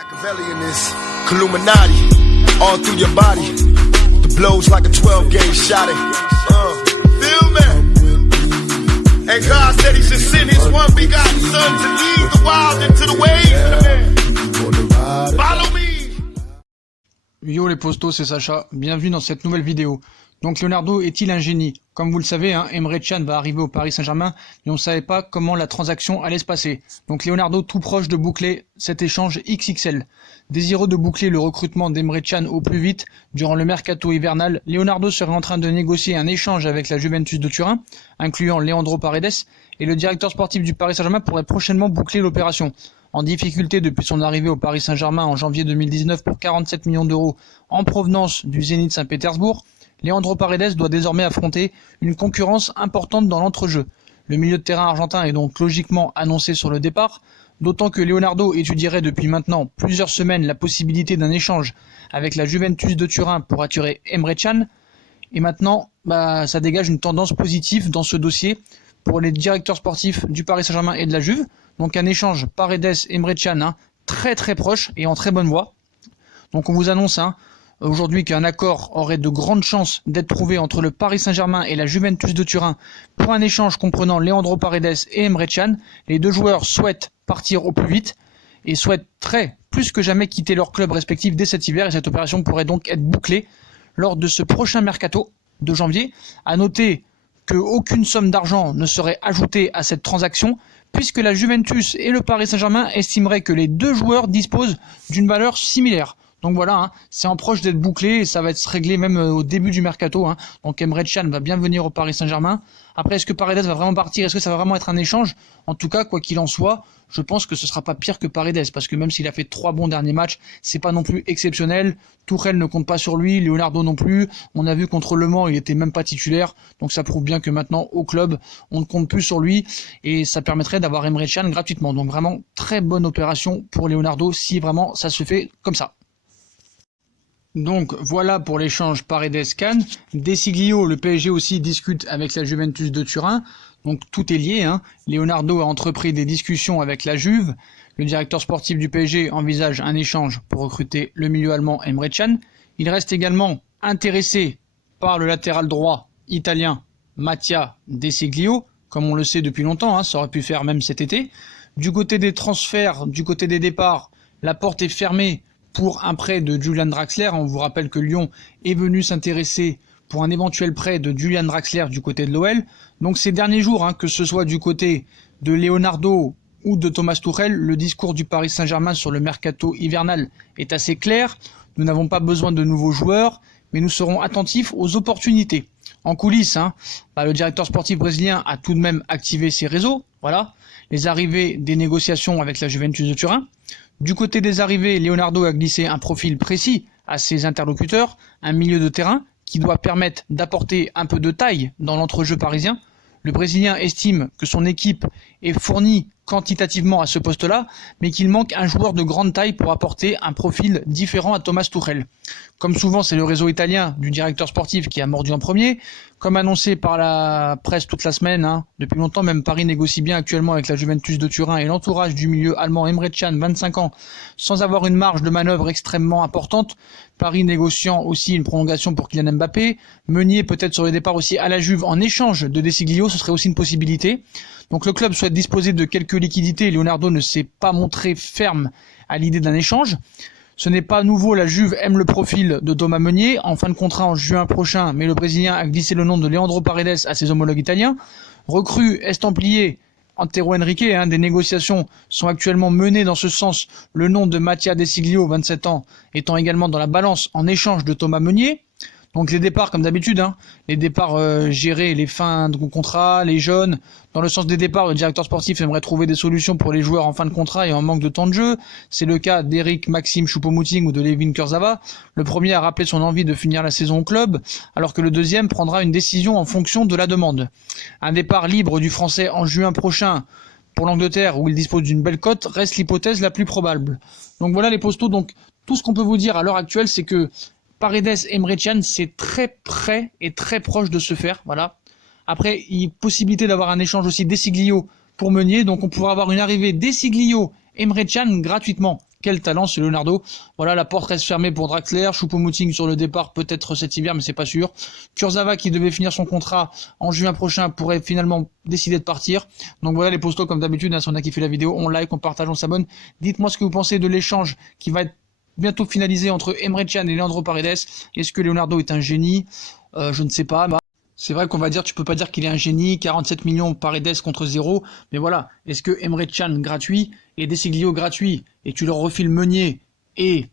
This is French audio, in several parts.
Machiavelli in this Illuminati, all through your body. The blows like a 12-gauge shot. Feel me? And God said He should send His one begotten Son to lead the wild into the ways. Follow me. Yo les postos, c'est Sacha, bienvenue dans cette nouvelle vidéo. Donc Leonardo est-il un génie? Comme vous le savez, Emre Can va arriver au Paris Saint-Germain et on ne savait pas comment la transaction allait se passer. Donc Leonardo tout proche de boucler cet échange XXL. Désireux de boucler le recrutement d'Emre Can au plus vite, durant le mercato hivernal, Leonardo serait en train de négocier un échange avec la Juventus de Turin, incluant Leandro Paredes, et le directeur sportif du Paris Saint-Germain pourrait prochainement boucler l'opération. En difficulté depuis son arrivée au Paris Saint-Germain en janvier 2019 pour 47 millions d'euros en provenance du Zénith Saint-Pétersbourg, Leandro Paredes doit désormais affronter une concurrence importante dans l'entrejeu. Le milieu de terrain argentin est donc logiquement annoncé sur le départ, d'autant que Leonardo étudierait depuis maintenant plusieurs semaines la possibilité d'un échange avec la Juventus de Turin pour attirer Emre Can. Et maintenant, ça dégage une tendance positive dans ce dossier pour les directeurs sportifs du Paris Saint-Germain et de la Juve. Donc un échange Paredes-Emre Can très très proche et en très bonne voie. Donc on vous annonce aujourd'hui qu'un accord aurait de grandes chances d'être trouvé entre le Paris Saint-Germain et la Juventus de Turin pour un échange comprenant Leandro Paredes et Emre Can. Les deux joueurs souhaitent partir au plus vite et souhaiteraient plus que jamais quitter leur club respectif dès cet hiver, et cette opération pourrait donc être bouclée lors de ce prochain mercato de janvier. À noter qu'aucune somme d'argent ne serait ajoutée à cette transaction, puisque la Juventus et le Paris Saint-Germain estimeraient que les deux joueurs disposent d'une valeur similaire. Donc voilà, c'est en proche d'être bouclé et ça va être réglé même au début du mercato. Donc Emre Can va bien venir au Paris Saint-Germain. Après, est-ce que Paredes va vraiment partir? Est-ce que ça va vraiment être un échange? En tout cas, quoi qu'il en soit, je pense que ce sera pas pire que Paredes, parce que même s'il a fait 3 bons derniers matchs, c'est pas non plus exceptionnel. Tuchel ne compte pas sur lui, Leonardo non plus. On a vu contre Le Mans, il était même pas titulaire. Donc ça prouve bien que maintenant, au club, on ne compte plus sur lui et ça permettrait d'avoir Emre Can gratuitement. Donc vraiment, très bonne opération pour Leonardo si vraiment ça se fait comme ça. Donc voilà pour l'échange Paredes-Can. Desiglio, le PSG aussi discute avec la Juventus de Turin. Donc tout est lié. Leonardo a entrepris des discussions avec la Juve. Le directeur sportif du PSG envisage un échange pour recruter le milieu allemand Emre Can. Il reste également intéressé par le latéral droit italien Mattia Desiglio, comme on le sait depuis longtemps, ça aurait pu faire même cet été. Du côté des transferts, du côté des départs, la porte est fermée pour un prêt de Julian Draxler. On vous rappelle que Lyon est venu s'intéresser pour un éventuel prêt de Julian Draxler du côté de l'OL. Donc ces derniers jours, que ce soit du côté de Leonardo ou de Thomas Tuchel, le discours du Paris Saint-Germain sur le mercato hivernal est assez clair. Nous n'avons pas besoin de nouveaux joueurs, mais nous serons attentifs aux opportunités. En coulisses, le directeur sportif brésilien a tout de même activé ses réseaux. Voilà, les arrivées des négociations avec la Juventus de Turin. Du côté des arrivées, Leonardo a glissé un profil précis à ses interlocuteurs, un milieu de terrain qui doit permettre d'apporter un peu de taille dans l'entrejeu parisien. Le Brésilien estime que son équipe est fournie quantitativement à ce poste-là, mais qu'il manque un joueur de grande taille pour apporter un profil différent à Thomas Tuchel. Comme souvent, c'est le réseau italien du directeur sportif qui a mordu en premier. Comme annoncé par la presse toute la semaine, depuis longtemps, même Paris négocie bien actuellement avec la Juventus de Turin et l'entourage du milieu allemand Emre Can, 25 ans, sans avoir une marge de manœuvre extrêmement importante. Paris négociant aussi une prolongation pour Kylian Mbappé. Meunier peut-être sur le départ aussi à la Juve en échange de Desiglio, ce serait aussi une possibilité. Donc le club souhaite disposer de quelques liquidités. Leonardo ne s'est pas montré ferme à l'idée d'un échange. Ce n'est pas nouveau, la Juve aime le profil de Thomas Meunier, en fin de contrat en juin prochain, mais le Brésilien a glissé le nom de Leandro Paredes à ses homologues italiens. Recrue estampillé Antero Henrique, des négociations sont actuellement menées dans ce sens, le nom de Mattia Desiglio, 27 ans, étant également dans la balance en échange de Thomas Meunier. Donc les départs comme d'habitude, les départs gérés, les fins de contrat, les jeunes. Dans le sens des départs, le directeur sportif aimerait trouver des solutions pour les joueurs en fin de contrat et en manque de temps de jeu. C'est le cas d'Eric Maxime Choupo-Moting ou de Layvin Kurzawa. Le premier a rappelé son envie de finir la saison au club, alors que le deuxième prendra une décision en fonction de la demande. Un départ libre du Français en juin prochain pour l'Angleterre, où il dispose d'une belle cote, reste l'hypothèse la plus probable. Donc voilà les postos. Donc tout ce qu'on peut vous dire à l'heure actuelle, c'est que Paredes Emre Can, c'est très près et très proche de se faire. Voilà. Après, il y a possibilité d'avoir un échange aussi Desiglio pour Meunier. Donc on pourra avoir une arrivée Desiglio Emre Can gratuitement quel talent ce Leonardo. Voilà, la porte reste fermée pour Draxler. Choupo-Moting sur le départ peut-être cet hiver, mais c'est pas sûr. Kurzawa qui devait finir son contrat en juin prochain pourrait finalement décider de partir. Donc voilà les postos comme d'habitude, si on a kiffé la vidéo, on like, on partage, on s'abonne. Dites-moi ce que vous pensez de l'échange qui va être bientôt finalisé entre Emre Can et Leandro Paredes. Est-ce que Leonardo est un génie? Je ne sais pas. C'est vrai qu'on va dire, tu peux pas dire qu'il est un génie, 47 millions Paredes contre 0, mais voilà, est-ce que Emre Can gratuit et Desiglio gratuit, et tu leur refiles Meunier et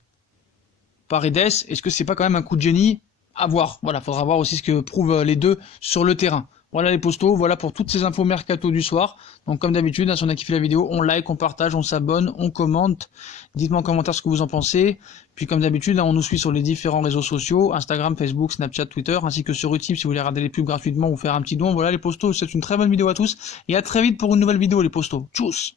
Paredes, est-ce que c'est pas quand même un coup de génie? À voir, voilà, faudra voir aussi ce que prouvent les deux sur le terrain. Voilà les postos, voilà pour toutes ces infos mercato du soir. Donc comme d'habitude, si on a kiffé la vidéo, on like, on partage, on s'abonne, on commente. Dites-moi en commentaire ce que vous en pensez. Puis comme d'habitude, on nous suit sur les différents réseaux sociaux, Instagram, Facebook, Snapchat, Twitter, ainsi que sur Utip si vous voulez regarder les pubs gratuitement ou faire un petit don. Voilà les postos, c'est une très bonne vidéo à tous. Et à très vite pour une nouvelle vidéo les postos. Tchuss!